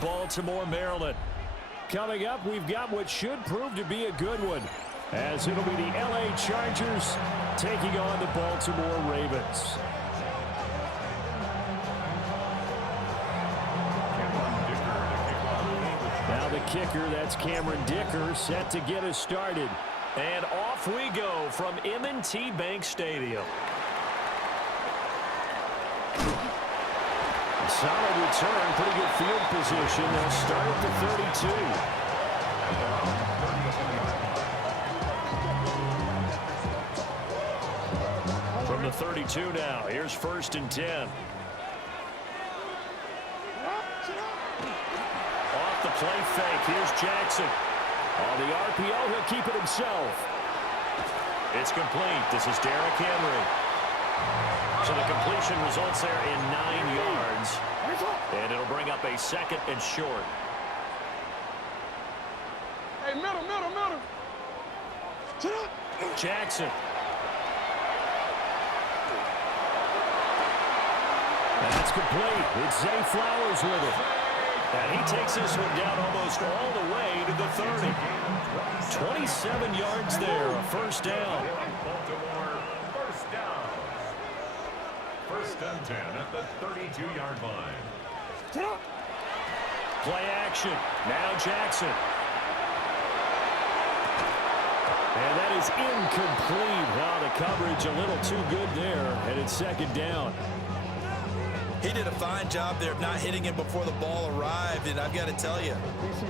Baltimore, Maryland. Coming up, we've got what should prove to be a good one, as it'll be the LA Chargers taking on the Baltimore Ravens. Now the kicker, that's Cameron Dicker, set to get us started. And off we go from M&T Bank Stadium. Solid return, pretty good field position. They'll start at the 32. From the 32 now, here's 1st and 10. Off the play fake, here's Jackson. On the RPO, he'll keep it himself. It's complete. This is Derrick Henry. So the completion results there in 9 yards. And it'll bring up a 2nd and short. Hey, middle. Jackson. That's complete. It's Zay Flowers with it. And he takes this one down almost all the way to the 30. 27 yards there, a 1st down. First and 10 at the 32-yard line. Play action. Now Jackson. And that is incomplete. Wow, the coverage a little too good there. And it's 2nd down. He did a fine job there of not hitting him before the ball arrived. And I've got to tell you,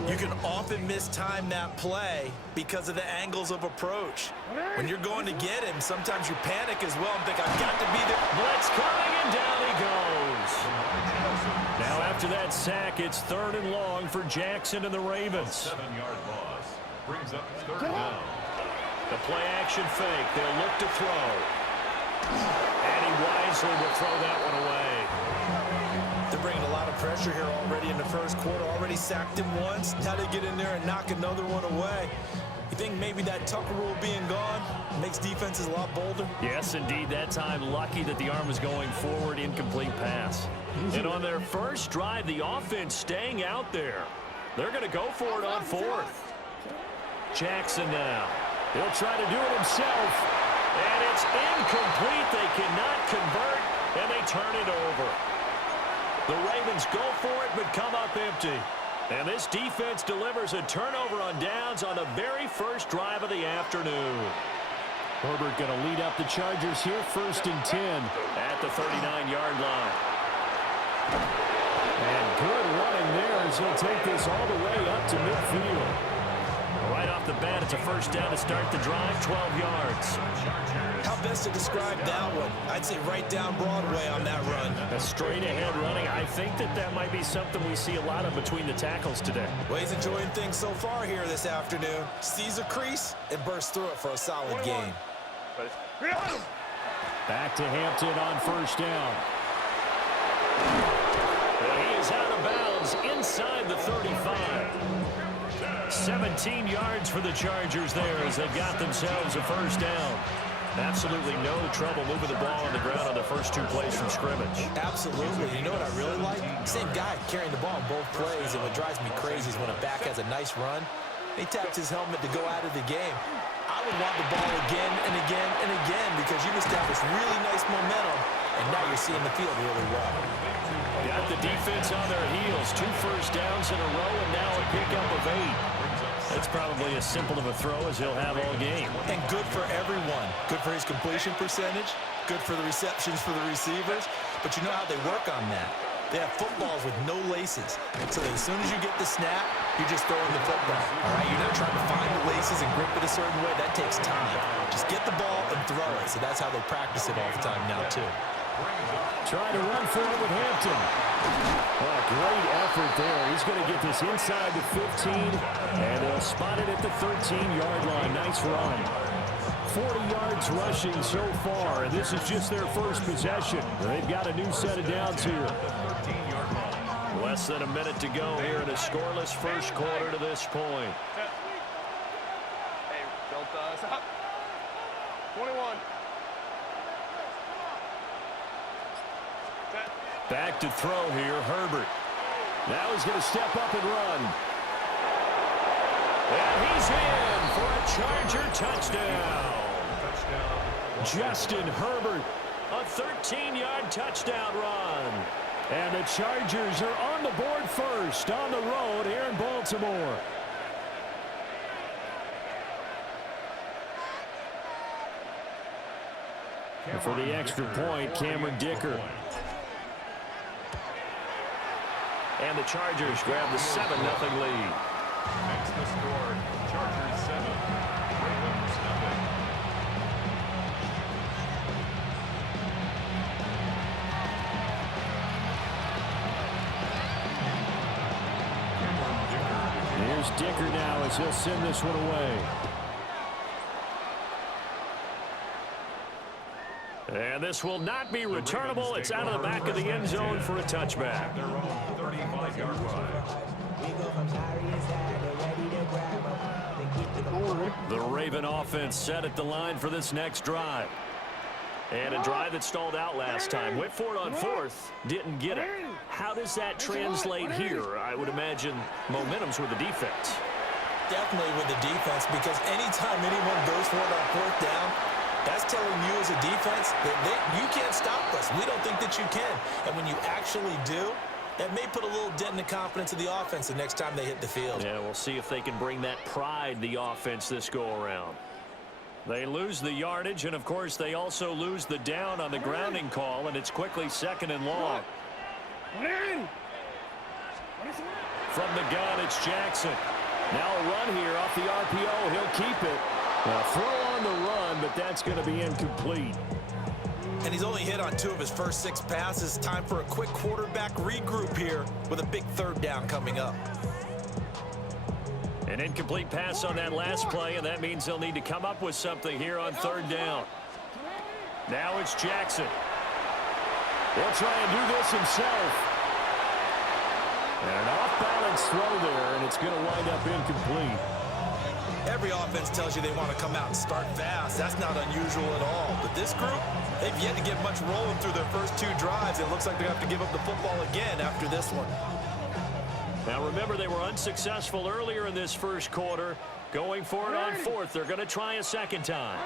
you can often mistime that play because of the angles of approach. When you're going to get him, sometimes you panic as well and think, I've got to be there. Blitz coming, and down he goes. Now after that sack, it's 3rd and long for Jackson and the Ravens. 7-yard loss brings up 3rd down. The play action fake. They'll look to throw. And he wisely will throw that one away. They're bringing a lot of pressure here already in the 1st quarter. Already sacked him once. Now they get in there and knock another one away. You think maybe that Tucker rule being gone makes defenses a lot bolder? Yes, indeed. That time, lucky that the arm was going forward. Incomplete pass. And on their first drive, the offense staying out there. They're going to go for it on 4th. Jackson now. He'll try to do it himself. And it's incomplete. They cannot convert, and they turn it over. The Ravens go for it, but come up empty. And this defense delivers a turnover on downs on the very first drive of the afternoon. Herbert going to lead up the Chargers here, 1st and 10 at the 39-yard line. And good running there as he'll take this all the way up to midfield. Right off the bat, it's a 1st down to start the drive, 12 yards. How best to describe that one? I'd say right down Broadway on that run. A straight-ahead running. I think that might be something we see a lot of between the tackles today. Well, he's enjoying things so far here this afternoon. Sees a crease and bursts through it for a solid game. Back to Hampton on 1st down. Well, he is out of bounds inside the 35. 17 yards for the Chargers there as they got themselves a 1st down. Absolutely no trouble moving the ball on the ground on the first 2 plays from scrimmage. Absolutely. You know what I really like? Same guy carrying the ball on both plays, and what drives me crazy is when a back has a nice run, he taps his helmet to go out of the game. I would want the ball again and again and again because you've established really nice momentum, and now you're seeing the field really well. Got the defense on their heels. 2 first downs in a row, and now a pickup of 8. That's probably as simple of a throw as he'll have all game. And good for everyone. Good for his completion percentage. Good for the receptions for the receivers. But you know how they work on that. They have footballs with no laces. So that as soon as you get the snap, you're just throwing the football. All right, you're not trying to find the laces and grip it a certain way. That takes time. Just get the ball and throw it. So that's how they practice it all the time now, too. Trying to run for it with Hampton. Oh, great effort there. He's going to get this inside the 15, and they'll spot it at the 13-yard line. Nice run. 40 yards rushing so far, and this is just their first possession. They've got a new set of downs here. Less than a minute to go here in a scoreless first quarter to this point. Hey, don't stop. 21. Back to throw here, Herbert. Now he's going to step up and run. And he's in for a Charger touchdown. Justin Herbert, a 13-yard touchdown run. And the Chargers are on the board first on the road here in Baltimore. And for the extra point, Cameron Dicker. And the Chargers grab the 7-0 lead. Makes the score Chargers 7, Ravens nothing. Here's Dicker now as he'll send this one away. And this will not be returnable. It's out of the back of the end zone for a touchback. Their own 35-yard line. The Raven offense set at the line for this next drive. And a drive that stalled out last time. Went for it on fourth, didn't get it. How does that translate here? I would imagine momentum's with the defense. Definitely with the defense, because anytime anyone goes for it on fourth down, that's telling you as a defense that you can't stop us. We don't think that you can. And when you actually do, that may put a little dent in the confidence of the offense the next time they hit the field. Yeah, we'll see if they can bring that pride, the offense, this go-around. They lose the yardage, and, of course, they also lose the down on the grounding call, and it's quickly 2nd and long. From the gun, it's Jackson. Now a run here off the RPO. He'll keep it. Now throw on the run, but that's going to be incomplete. And he's only hit on 2 of his first 6 passes. Time for a quick quarterback regroup here with a big 3rd down coming up. An incomplete pass on that last play, and that means they'll need to come up with something here on 3rd down. Now it's Jackson. He'll try and do this himself. And an off-balance throw there, and it's going to wind up incomplete. Every offense tells you they want to come out and start fast. That's not unusual at all. But this group, they've yet to get much rolling through their first 2 drives. It looks like they're going to have to give up the football again after this one. Now remember, they were unsuccessful earlier in this first quarter. Going for it on 4th. They're going to try a 2nd time.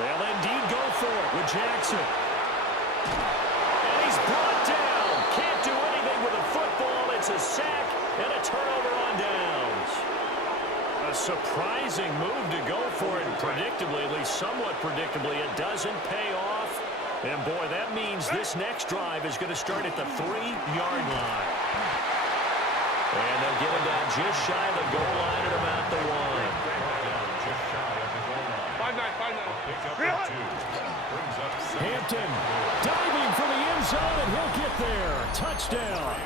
They'll indeed go for it with Jackson. And he's brought down. Can't do anything with a football. It's a sack and a turnover on downs. A surprising move to go for it. Predictably, at least somewhat predictably, it doesn't pay off. And, boy, that means this next drive is going to start at the 3-yard line. And they'll get him down just shy of the goal line at about the 1. Just shy of the goal line. 5-9. Picks up the 2. Brings up 7. Hampton diving for the end zone, and he'll get there. Touchdown.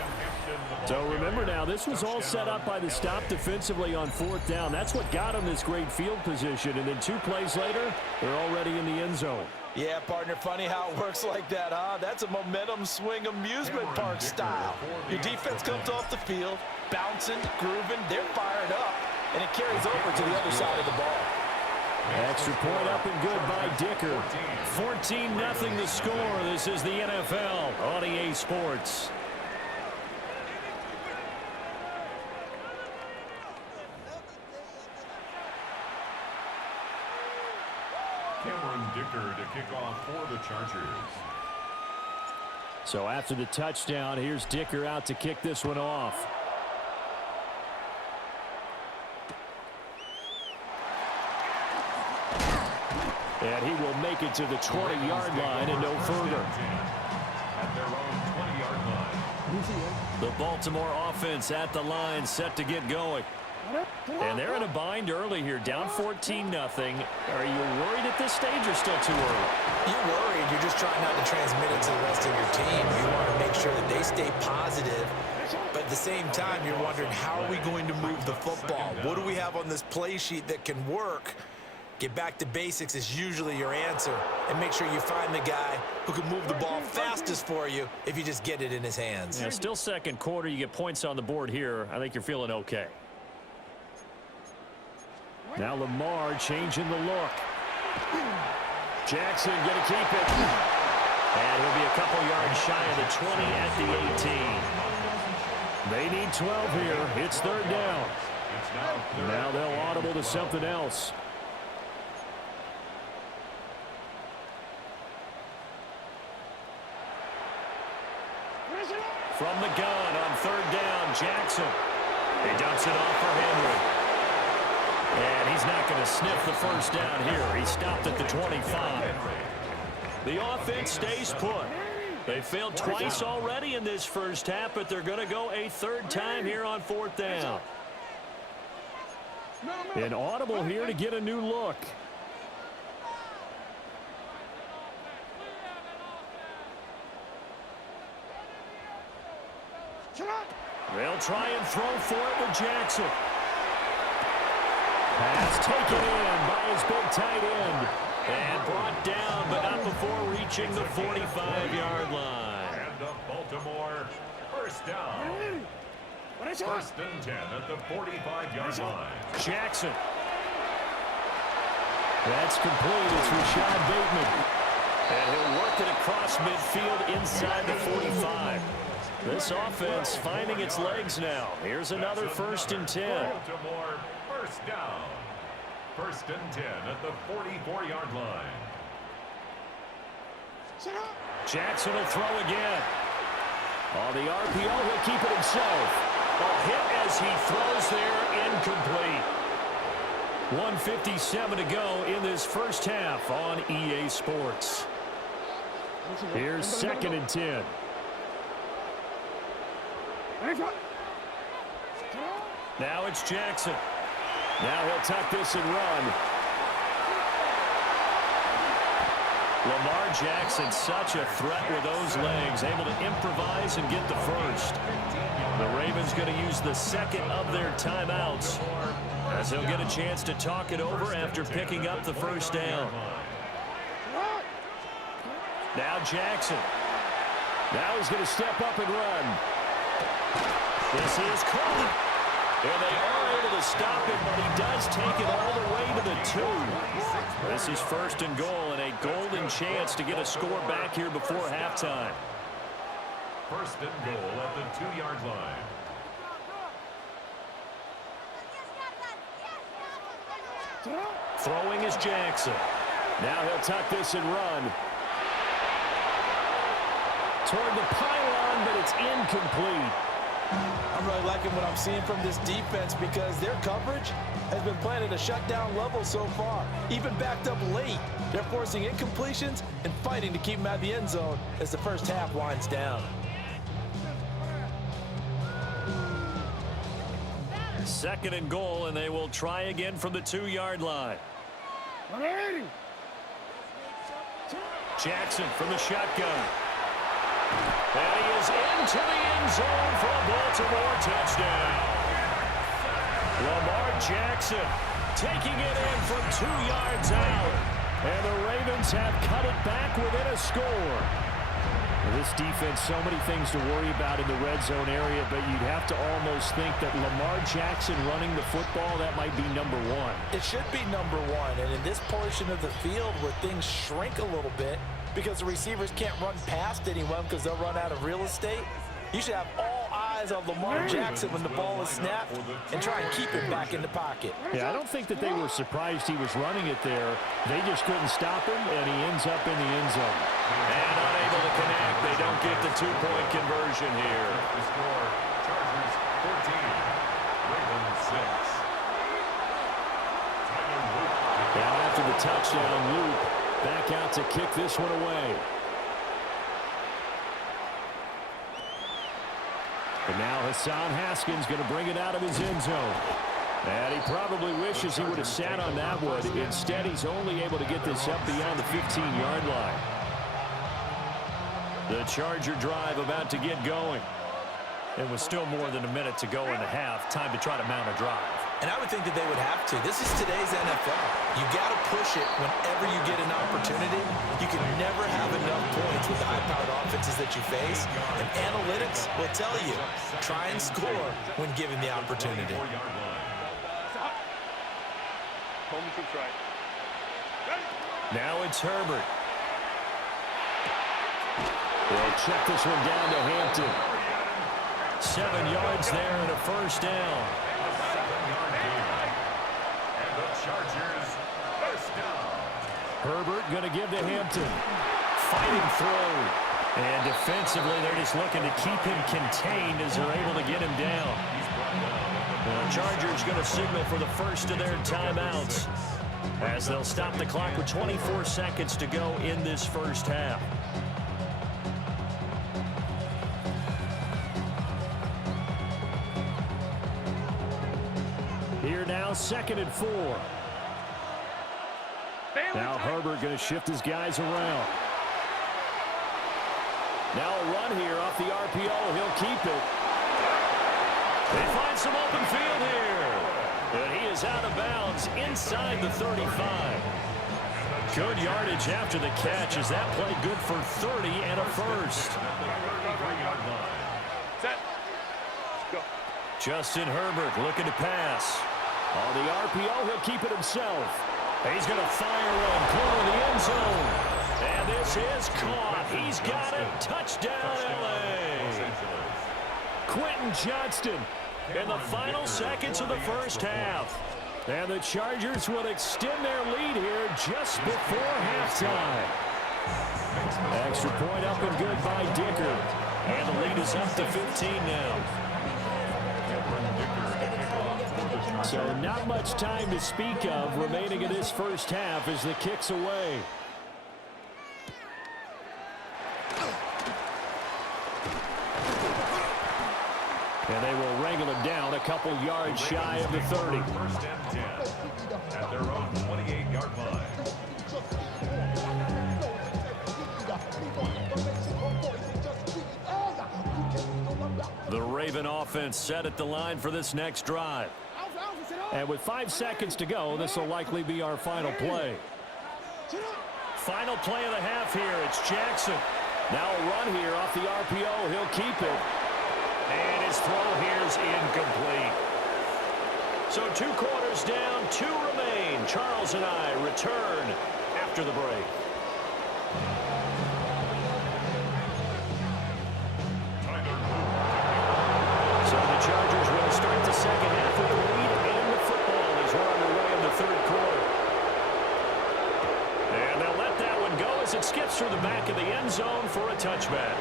So remember now, this was all set up by the stop defensively on 4th down. That's what got them this great field position. And then 2 plays later, they're already in the end zone. Yeah, partner, funny how it works like that, huh? That's a momentum swing amusement park style. Your defense comes off the field, bouncing, grooving, they're fired up, and it carries over to the other side of the ball. Extra point up and good by Dicker. 14-0 the score. This is the NFL on EA Sports. Cameron Dicker to kick off for the Chargers. So after the touchdown, here's Dicker out to kick this one off. And he will make it to the 20-yard line and no further. At their own 20-yard line. The Baltimore offense at the line, set to get going. And they're in a bind early here, down 14-0. Are you worried at this stage or still too early? You're worried. You're just trying not to transmit it to the rest of your team. You want to make sure that they stay positive. But at the same time, you're wondering, how are we going to move the football? What do we have on this play sheet that can work? Get back to basics is usually your answer. And make sure you find the guy who can move the ball fastest for you if you just get it in his hands. Yeah, still second quarter. You get points on the board here. I think you're feeling okay. Now Lamar changing the look. Jackson going to keep it. And he'll be a couple yards shy of the 20 at the 18. They need 12 here. It's third down. Now they'll audible to something else. From the gun on third down, Jackson. He dumps it off for Henry. And he's not going to sniff the first down here. He stopped at the 25. The offense stays put. They failed twice already in this first half, but they're going to go a third time here on fourth down. An audible here to get a new look. They'll try and throw for it with Jackson. Pass taken in by his big tight end. And brought down, but not before reaching the 45-yard line. And the Baltimore first down. First and 10 at the 45-yard line. Jackson. That's complete. It's Rashad Bateman. And he'll work it across midfield inside the 45. This offense finding its legs now. Here's another first and 10. Baltimore first down. First and 10 at the 44-yard line. Jackson will throw again. On the RPO, he'll keep it himself. A hit as he throws there, incomplete. 1:57 to go in this first half on EA Sports. Here's second and 10. Now it's Jackson. Now he'll tuck this and run. Lamar Jackson, such a threat with those legs, able to improvise and get the first. The Ravens going to use the second of their timeouts as he'll get a chance to talk it over after picking up the first down. Now Jackson. Now he's going to step up and run. This is caught. And they are able to stop it, but he does take it all the way to the 2. This is first and goal and a golden chance to get a score back here before halftime. First and goal at the 2-yard line. Throwing is Jackson. Now he'll tuck this and run. Toward the pylon, but it's incomplete. I'm really liking what I'm seeing from this defense because their coverage has been playing at a shutdown level so far. Even backed up late, they're forcing incompletions and fighting to keep them out of the end zone as the first half winds down. Second and goal, and they will try again from the 2-yard line. Jackson from the shotgun. And he is into the end zone for a Baltimore touchdown. Lamar Jackson taking it in from 2 yards out. And the Ravens have cut it back within a score. This defense, so many things to worry about in the red zone area, but you'd have to almost think that Lamar Jackson running the football, that might be number 1. It should be number 1, and in this portion of the field where things shrink a little bit because the receivers can't run past anyone because they'll run out of real estate, you should have all eyes on Lamar Jackson when the ball is snapped and try and keep him back in the pocket. Yeah, I don't think that they were surprised he was running it there. They just couldn't stop him, and he ends up in the end zone. And unable to connect. They don't get the 2-point conversion here. The score, Chargers 14, Ravens 6. Now after the touchdown, Luke back out to kick this one away. And now Hassan Haskins going to bring it out of his end zone. And he probably wishes he would have sat on that one. Instead, he's only able to get this up beyond the 15-yard line. The Charger drive about to get going. And with still more than a minute to go in the half, time to try to mount a drive. And I would think that they would have to. This is today's NFL. You got to push it whenever you get an opportunity. You can never have enough points with the high-powered offenses that you face. And analytics will tell you, try and score when given the opportunity. Now it's Herbert. They'll check this one down to Hampton. 7 yards there and a first down. 7-yard gain. And the Chargers first down. Herbert going to give to Hampton. Fighting through. And defensively, they're just looking to keep him contained as they're able to get him down. The Chargers going to signal for the first of their timeouts as they'll stop the clock with 24 seconds to go in this first half. Here now, 2nd and 4. Now Herbert going to shift his guys around. Now a run here off the RPO. He'll keep it. They find some open field here. And he is out of bounds inside the 35. Good yardage after the catch. Is that play good for 30 and a first? Set. Go. Justin Herbert looking to pass. On the RPO, he'll keep it himself. He's going to fire one, corner of the end zone. And this is caught. He's got it. Touchdown, L.A. Quentin Johnston in the final seconds of the first half. And the Chargers will extend their lead here just before halftime. Extra point up and good by Dicker. And the lead is up to 15 now. So not much time to speak of remaining in this first half as the kick's away. And they will wrangle him down a couple yards shy of the 30. First and 10 at their own 28-yard line. The Raven offense set at the line for this next drive. And with 5 seconds to go, this will likely be our final play. Final play of the half here. It's Jackson. Now a run here off the RPO. He'll keep it. And his throw here is incomplete. So 2 quarters down, 2 remain. Charles and I return after the break. So the Chargers will start the second half with the lead and the football as we're underway in the 3rd quarter. And they'll let that one go as it skips through the back of the end zone for a touchback.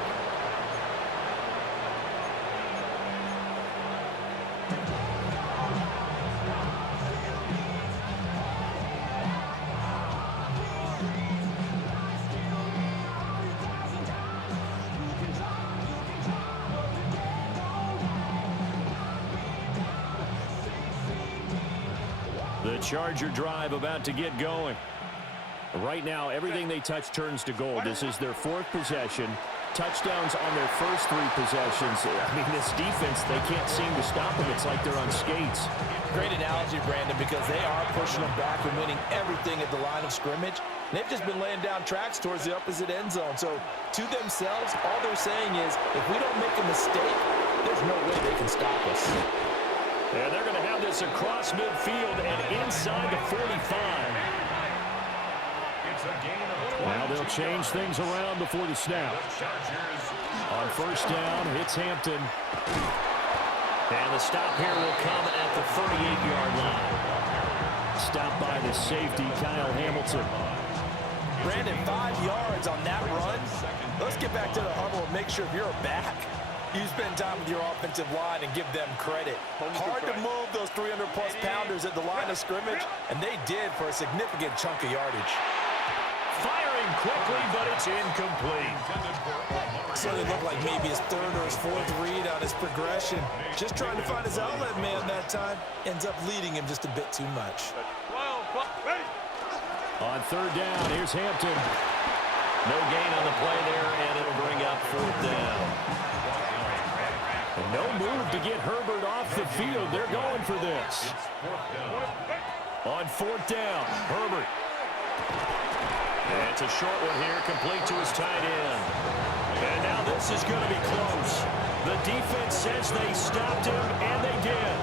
The Charger drive about to get going. Right now, everything they touch turns to gold. This is their 4th possession. Touchdowns on their first 3 possessions. I mean, this defense, they can't seem to stop them. It's like they're on skates. Great analogy, Brandon, because they are pushing them back and winning everything at the line of scrimmage. They've just been laying down tracks towards the opposite end zone. So to themselves, all they're saying is, if we don't make a mistake, there's no way they can stop us. And they're going to have this across midfield and inside the 45. Now they'll change things around before the snap. On first down, it's Hampton. And the stop here will come at the 38-yard line. Stopped by the safety, Kyle Hamilton. Brandon, 5 yards on that run. Let's get back to the huddle and make sure if you're a back, you spend time with your offensive line and give them credit. Hard to move those 300-plus pounders at the line of scrimmage, and they did for a significant chunk of yardage. Firing quickly, but it's incomplete. So it looked like maybe his 3rd or his 4th read on his progression. Just trying to find his outlet man that time. Ends up leading him just a bit too much. On 3rd down, here's Hampton. No gain on the play there, and it'll bring up 4th down. And no move to get Herbert off the field. They're going for this. On 4th down, Herbert. And it's a short one here, complete to his tight end. And now this is going to be close. The defense says they stopped him, and they did.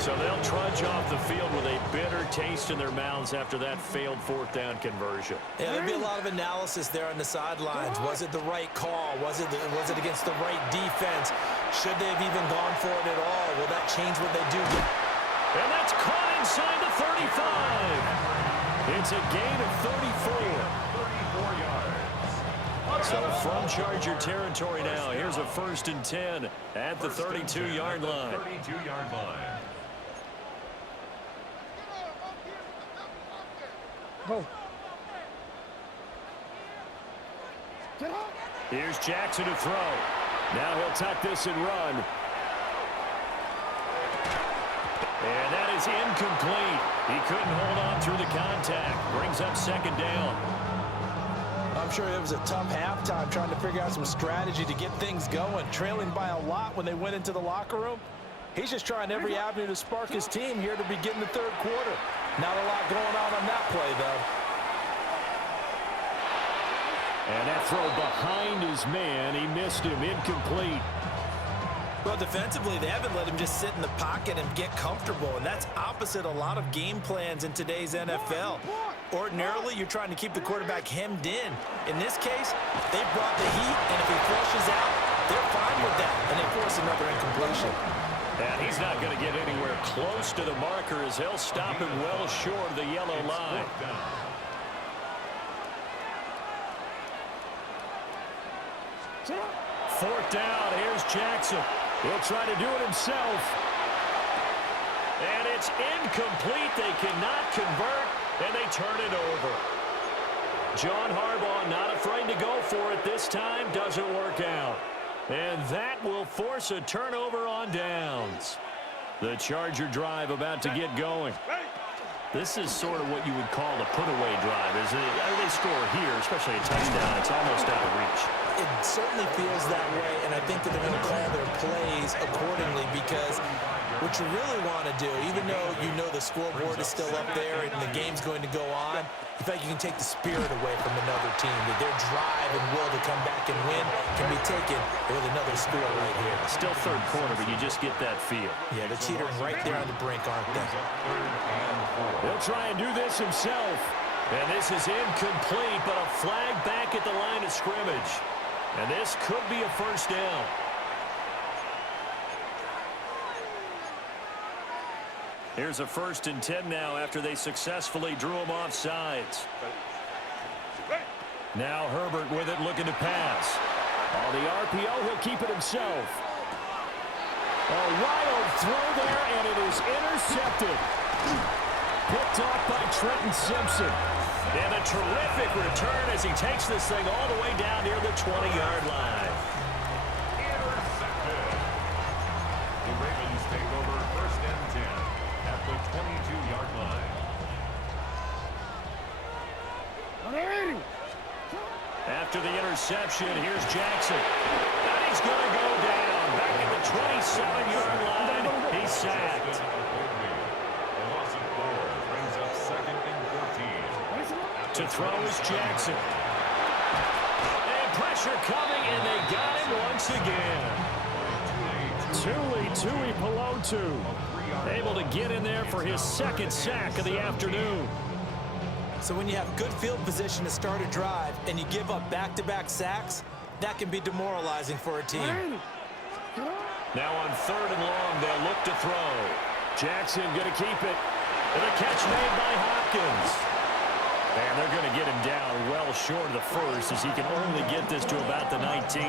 So they'll trudge off the field with a bitter taste in their mouths after that failed fourth down conversion. Yeah, there'll be a lot of analysis there on the sidelines. Was it the right call? Was it against the right defense? Should they have even gone for it at all? Will that change what they do? And that's caught inside the 35. It's a gain of 34. 34 yards. So from Charger territory now, here's a 1st and 10 at the 32-yard line. 32-yard line. Go. Here's Jackson to throw. Now he'll tuck this and run. And that is incomplete. He couldn't hold on through the contact. Brings up 2nd down. I'm sure it was a tough halftime trying to figure out some strategy to get things going. Trailing by a lot when they went into the locker room. He's just trying every avenue to spark his team here to begin the 3rd quarter. Not a lot going on that play, though. And that throw behind his man. He missed him. Incomplete. Well, defensively, they haven't let him just sit in the pocket and get comfortable, and that's opposite a lot of game plans in today's NFL. Ordinarily, you're trying to keep the quarterback hemmed in. In this case, they brought the heat, and if he flushes out, they're fine with that, and they force another incompletion. And he's not going to get anywhere close to the marker as he'll stop him well short of the yellow line. 4th down. Here's Jackson. He'll try to do it himself. And it's incomplete. They cannot convert, and they turn it over. John Harbaugh not afraid to go for it this time. Doesn't work out. And that will force a turnover on downs. The Charger drive about to get going. This is sort of what you would call a put-away drive. They score here, especially a touchdown. It's almost out of reach. It certainly feels that way, and I think that they're going to call their plays accordingly because what you really want to do, even though you know the scoreboard is still up there and the game's going to go on, in fact, you can take the spirit away from another team, that their drive and will to come back and win can be taken with another score right here. Still 3rd quarter, but you just get that feel. Yeah, they're teetering right there on the brink, aren't they? He'll try and do this himself. And this is incomplete, but a flag back at the line of scrimmage. And this could be a 1st down. Here's a 1st and 10 now after they successfully drew him off sides. Now Herbert with it, looking to pass. On the RPO, he'll keep it himself. A wild throw there, and it is intercepted. Picked off by Trenton Simpson. And a terrific return as he takes this thing all the way down near the 20-yard line. Intercepted. The Ravens take over 1st and 10 at the 22-yard line. After the interception, here's Jackson. And he's going to go down. Back at the 27-yard line. He's sacked. To throw is Jackson. And pressure coming, and they got him once again. Tui Pelotu able to get in there for his 2nd sack of the afternoon. So when you have good field position to start a drive and you give up back-to-back sacks, that can be demoralizing for a team. Now on 3rd and long, they'll look to throw. Jackson going to keep it. And a catch made by Hopkins. And they're going to get him down well short of the 1st as he can only get this to about the 19.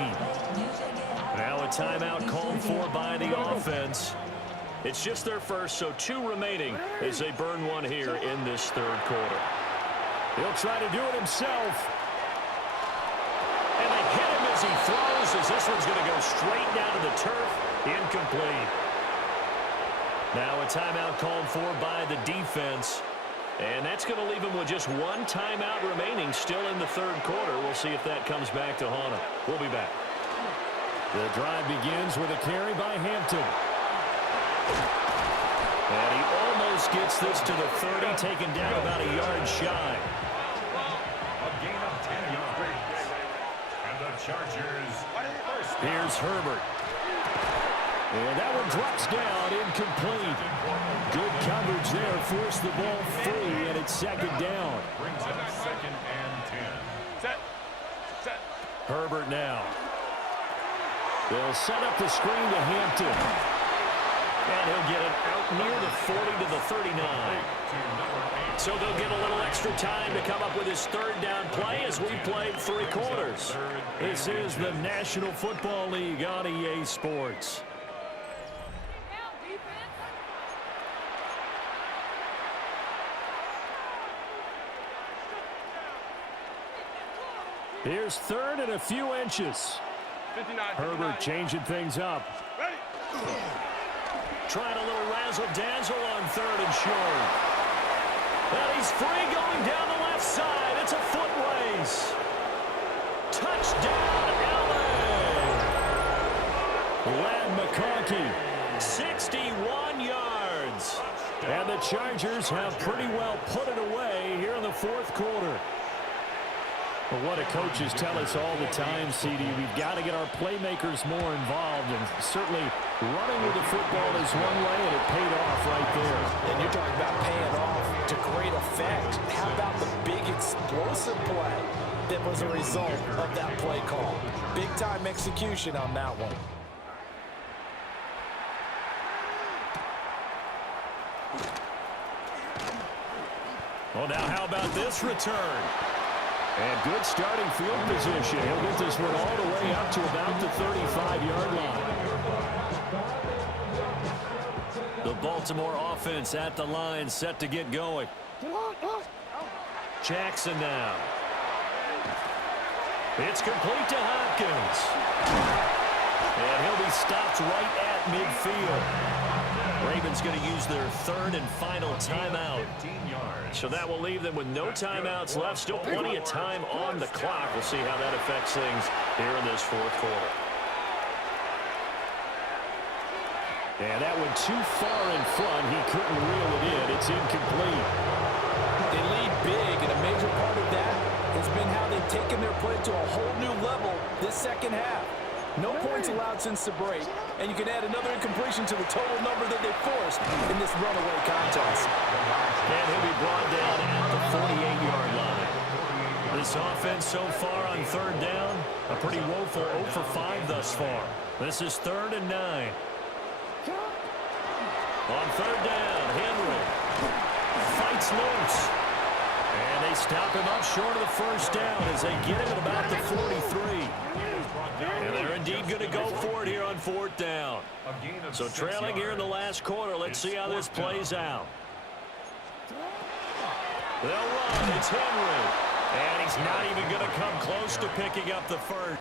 Now a timeout called for by the offense. It's just their 1st, so 2 remaining as they burn one here in this 3rd quarter. He'll try to do it himself. And they hit him as he throws, as this one's going to go straight down to the turf. Incomplete. Now a timeout called for by the defense. And that's going to leave him with just 1 timeout remaining still in the 3rd quarter. We'll see if that comes back to haunt him. We'll be back. The drive begins with a carry by Hampton. And he almost gets this to the 30, taken down about a yard shy. A gain of 10 yards. And the Chargers. Here's Herbert. And that one drops down, incomplete. Good coverage there, forced the ball free, and it's second down. Brings up 2nd and 10. Set. Herbert now. They'll set up the screen to Hampton. And he'll get it out near the 40 to the 39. So they'll get a little extra time to come up with his third down play as we played 3 quarters. This is the National Football League on EA Sports. Here's 3rd and a few inches. 59. Herbert changing things up. Ready. Trying a little razzle-dazzle on 3rd and short. And he's free going down the left side. It's a foot race. Touchdown, LA. Lad McConkey, 61 yards. And the Chargers have pretty well put it away here in the 4th quarter. But what do coaches tell us all the time, CD? We've got to get our playmakers more involved, and certainly running with the football is one way, and it paid off right there. And you're talking about paying off to great effect. How about the big explosive play that was a result of that play call? Big-time execution on that one. Well, now how about this return? And good starting field position. He'll get this one all the way up to about the 35-yard line. The Baltimore offense at the line, set to get going. Jackson now. It's complete to Hopkins. And he'll be stopped right at midfield. Ravens going to use their 3rd and final timeout. So that will leave them with no timeouts left. Still plenty of time on the clock. We'll see how that affects things here in this 4th quarter. And that went too far in front. He couldn't reel it in. It's incomplete. They lead big, and a major part of that has been how they've taken their play to a whole new level this second half. No points allowed since the break, and you can add another incompletion to the total number that they forced in this runaway contest. And he'll be brought down at the 48-yard line. This offense so far on 3rd down, a pretty woeful 0 for 5 thus far. This is 3rd and 9. On 3rd down, Henry fights loose. And they stop him up short of the 1st down as they get him at about the 43. And they're indeed going to go for it here on 4th down. So trailing here in the last quarter. Let's see how this plays out. They'll run. It's Henry. And he's not even going to come close to picking up the 1st.